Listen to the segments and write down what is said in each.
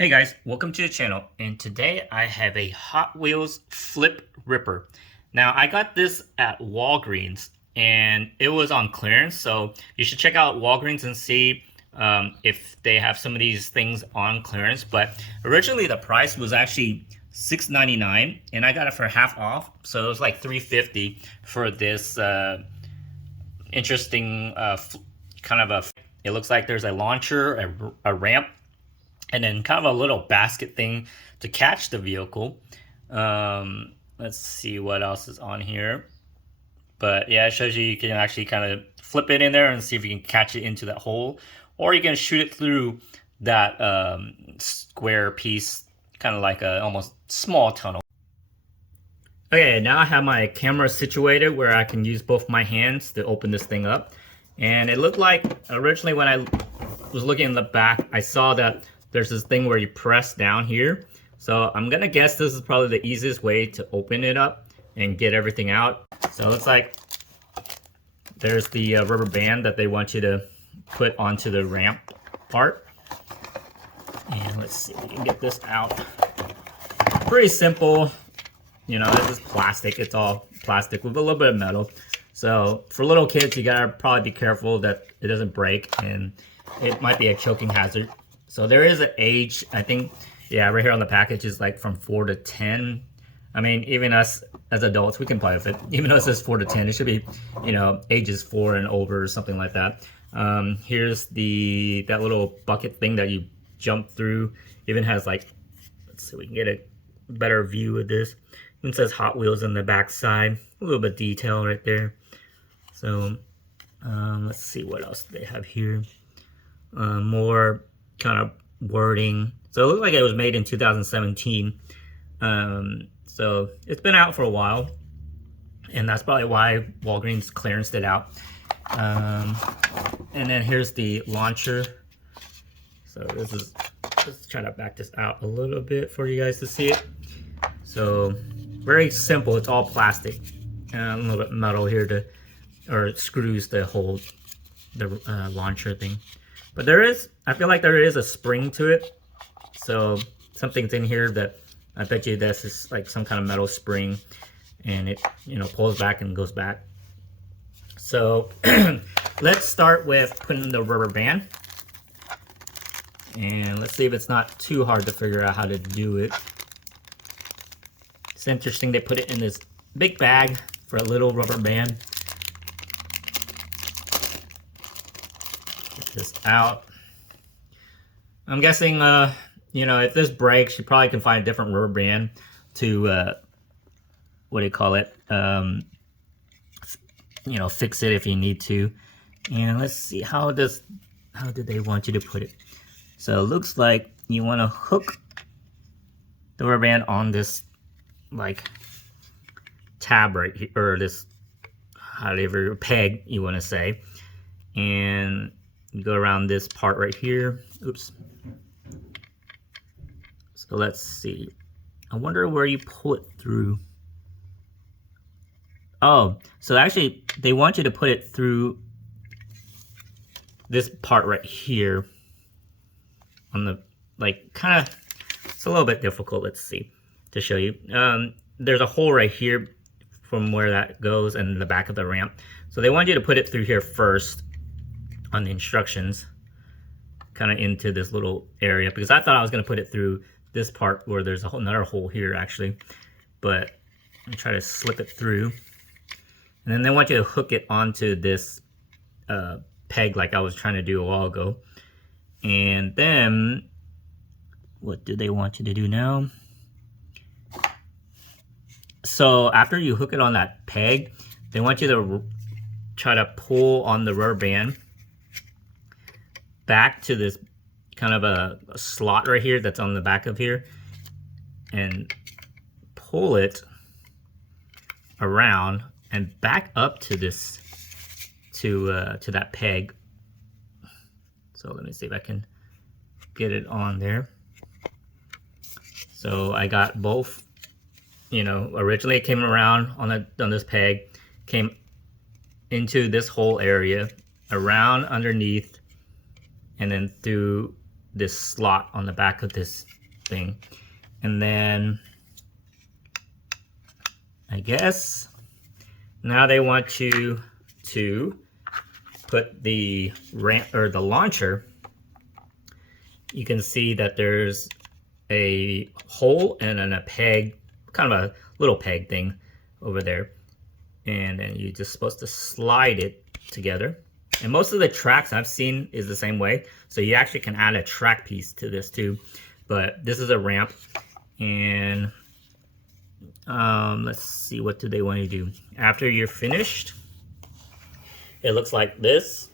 Hey guys, welcome to the channel, and today I have a Hot Wheels Flip Ripper. Now I got this at Walgreens and it was on clearance, so you should check out Walgreens and see if they have some of these things on clearance. But originally the price was actually $6.99 and I got it for half off, so it was like $3.50 for this interesting kind of a. It looks like there's a launcher, a ramp, and then kind of a little basket thing to catch the vehicle. Let's see what else is on here. But yeah, it shows you can actually kind of flip it in there and see if you can catch it into that hole, or you can shoot it through that square piece, kind of like a almost small tunnel. Okay, now I have my camera situated where I can use both my hands to open this thing up. And it looked like originally when I was looking in the back, I saw that there's this thing where you press down here. So I'm gonna guess this is probably the easiest way to open it up and get everything out. So it looks like there's the rubber band that they want you to put onto the ramp part. And let's see if we can get this out. Pretty simple. You know, this is plastic. It's all plastic with a little bit of metal. So for little kids, you gotta probably be careful that it doesn't break, and it might be a choking hazard. So there is an age, I think, yeah, right here on the package is like from 4 to 10. I mean, even us as adults, we can play with it. Even though it says 4 to 10, it should be, you know, ages 4 and over or something like that. Here's that little bucket thing that you jump through. Even has like, let's see, we can get a better view of this. It says Hot Wheels on the back side. A little bit of detail right there. So let's see what else they have here. More kind of wording. So it looks like it was made in 2017. So it's been out for a while, and that's probably why Walgreens clearanced it out. And then here's the launcher. So let's try to back this out a little bit for you guys to see it. So very simple. It's all plastic and a little bit metal here or screws to hold the launcher thing. But I feel like there is a spring to it. So something's in here that I bet you this is like some kind of metal spring, and it, you know, pulls back and goes back. So let's start with putting the rubber band. And let's see if it's not too hard to figure out how to do it. It's interesting they put it in this big bag for a little rubber band. Get this out. I'm guessing, you know, if this breaks, you probably can find a different rubber band to, what do you call it? You know, fix it if you need to. And let's see, how do they want you to put it? So it looks like you want to hook the rubber band on this, like, tab right here, or this, however, peg you want to say. And you go around this part right here. Oops. So let's see. I wonder where you pull it through. Oh, so actually they want you to put it through this part right here on the, like, kind of, it's a little bit difficult, let's see, to show you. There's a hole right here from where that goes and the back of the ramp. So they want you to put it through here first on the instructions, kind of into this little area, because I thought I was going to put it through this part where there's another hole here actually, but I'm try to slip it through. And then they want you to hook it onto this peg like I was trying to do a while ago. And then what do they want you to do now? So after you hook it on that peg, they want you to try to pull on the rubber band back to this kind of a slot right here that's on the back of here, and pull it around and back up to this, to that peg. So let me see if I can get it on there. So I got both, you know, originally it came around on this peg, came into this whole area, around underneath, and then through this slot on the back of this thing. And then I guess now they want you to put the ramp or the launcher. You can see that there's a hole and then a peg, kind of a little peg thing over there. And then you're just supposed to slide it together. And most of the tracks I've seen is the same way. So you actually can add a track piece to this too. But this is a ramp. And let's see, what do they want to do? After you're finished, it looks like this.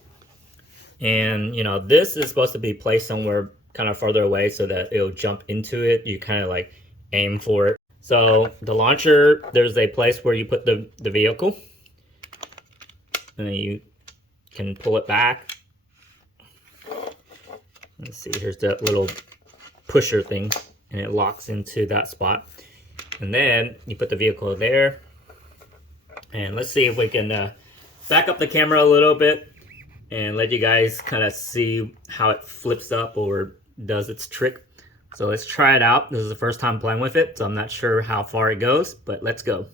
And you know, this is supposed to be placed somewhere kind of farther away so that it'll jump into it. You kind of like aim for it. So the launcher, there's a place where you put the vehicle. And then you can pull it back. Let's see, here's that little pusher thing, and it locks into that spot. And then you put the vehicle there. And let's see if we can back up the camera a little bit and let you guys kind of see how it flips up or does its trick. So let's try it out. This is the first time playing with it, so I'm not sure how far it goes, but let's go.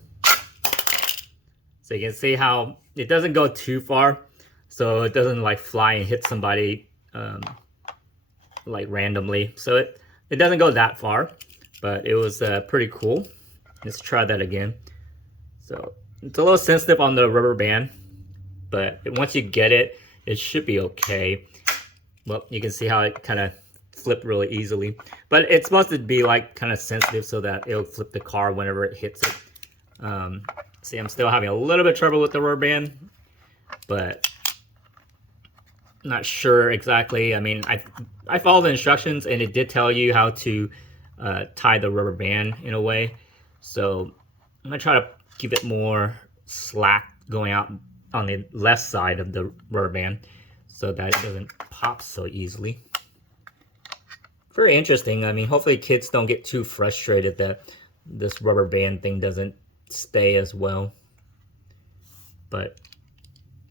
So you can see how it doesn't go too far, so it doesn't like fly and hit somebody like randomly. So it doesn't go that far, but it was pretty cool. Let's try that again. So it's a little sensitive on the rubber band, but once you get it, it should be okay. Well, you can see how it kind of flipped really easily, but it's supposed to be like kind of sensitive so that it'll flip the car whenever it hits it. See, I'm still having a little bit of trouble with the rubber band, but not sure exactly. I mean, I followed the instructions and it did tell you how to tie the rubber band in a way. So I'm gonna try to keep it more slack going out on the left side of the rubber band so that it doesn't pop so easily. Very interesting. I mean, hopefully kids don't get too frustrated that this rubber band thing doesn't stay as well. But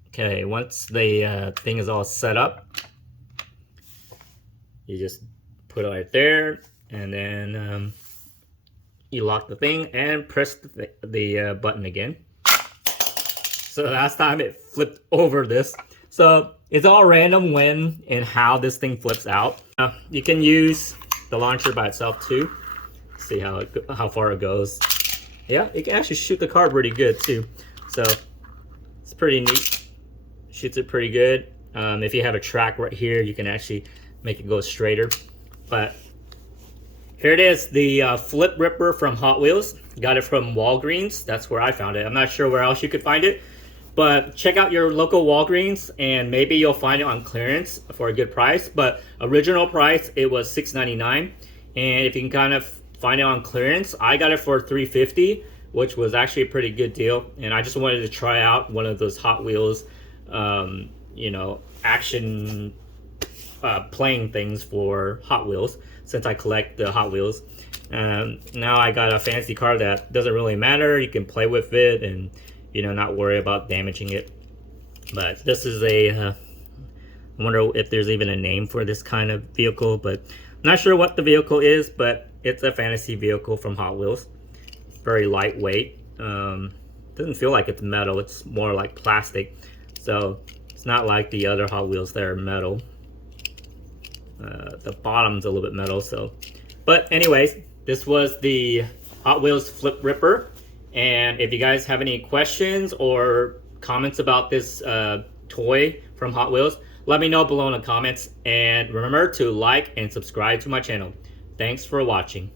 okay, once the thing is all set up, you just put it right there, and then you lock the thing and press the button again. So last time it flipped over this. So it's all random when and how this thing flips out. You can use the launcher by itself too. See how far it goes. Yeah, it can actually shoot the car pretty good too. So it's pretty neat. Shoots it pretty good. If you have a track right here, you can actually make it go straighter. But here it is, the Flip Ripper from Hot Wheels. Got it from Walgreens. That's where I found it. I'm not sure where else you could find it. But check out your local Walgreens and maybe you'll find it on clearance for a good price. But original price, it was $6.99. And if you can kind of find it on clearance, I got it for $3.50, which was actually a pretty good deal. And I just wanted to try out one of those Hot Wheels, you know, action playing things for Hot Wheels, since I collect the Hot Wheels. Now I got a fancy car that doesn't really matter. You can play with it and, you know, not worry about damaging it. But this is a, I wonder if there's even a name for this kind of vehicle, but I'm not sure what the vehicle is, but it's a fantasy vehicle from Hot Wheels. Very lightweight. Doesn't feel like it's metal, it's more like plastic. So it's not like the other Hot Wheels that are metal. The bottom's a little bit metal, so. But anyways, this was the Hot Wheels Flip Ripper. And if you guys have any questions or comments about this toy from Hot Wheels, let me know below in the comments. And remember to like and subscribe to my channel. Thanks for watching.